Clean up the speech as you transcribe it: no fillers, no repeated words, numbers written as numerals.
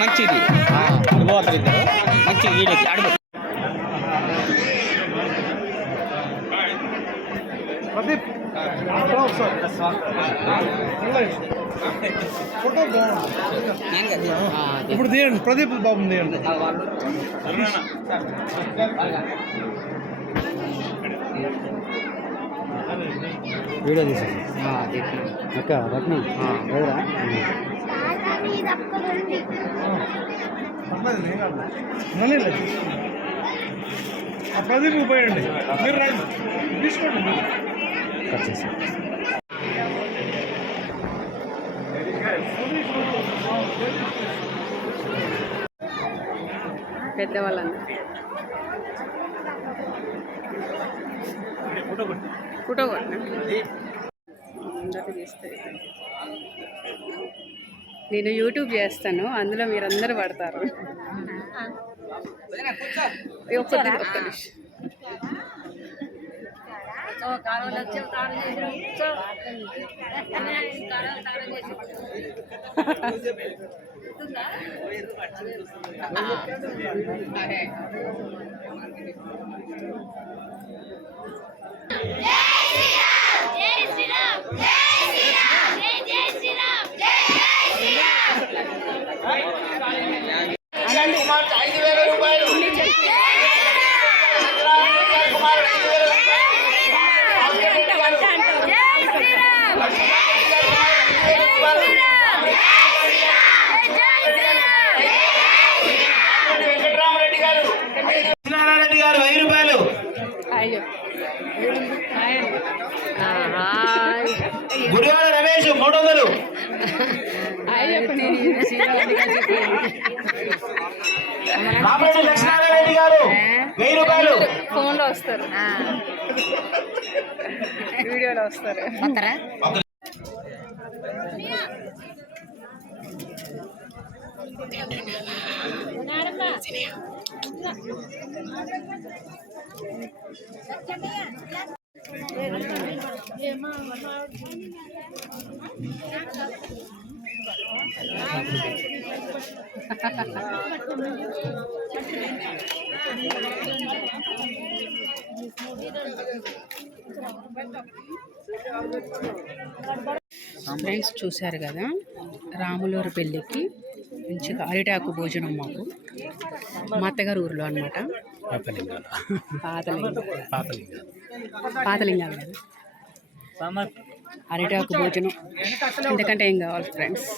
మంచిది మంచి వీడియోకి అడుగు ప్రదీప్ ఫోటో ఇప్పుడు తీయండి ప్రదీప్ బాబు తీయండి వీడియో తీసేసి అక్క రత్నం ఎవరా ప్రదీప్ పోయండి మీరు రండి తీసుకోండి వచ్చేసి పెద్దవాళ్ళందరూ ఫోటో కొట్టిన అందరూ తీస్తాయి. నేను యూట్యూబ్ చేస్తాను, అందులో మీరందరూ పడతారు. ఒక్క నిమిషం గుడివాడ రమేష్ 300 లక్ష్మణారెడ్డి గారు 1000 రూపాయలు. ఫోన్లో వస్తారు, వీడియోలో వస్తారు. ఫ్రెండ్స్ చూశారు కదా, రాములూరు పెళ్ళికి మంచిగా అరిటాకు భోజనం మాకు మా అత్తగారు ఊరిలో అనమాట. పాతలింగాలు కదా, అరిటాకు భోజనం. ఎందుకంటే ఏం కావాలి ఫ్రెండ్స్.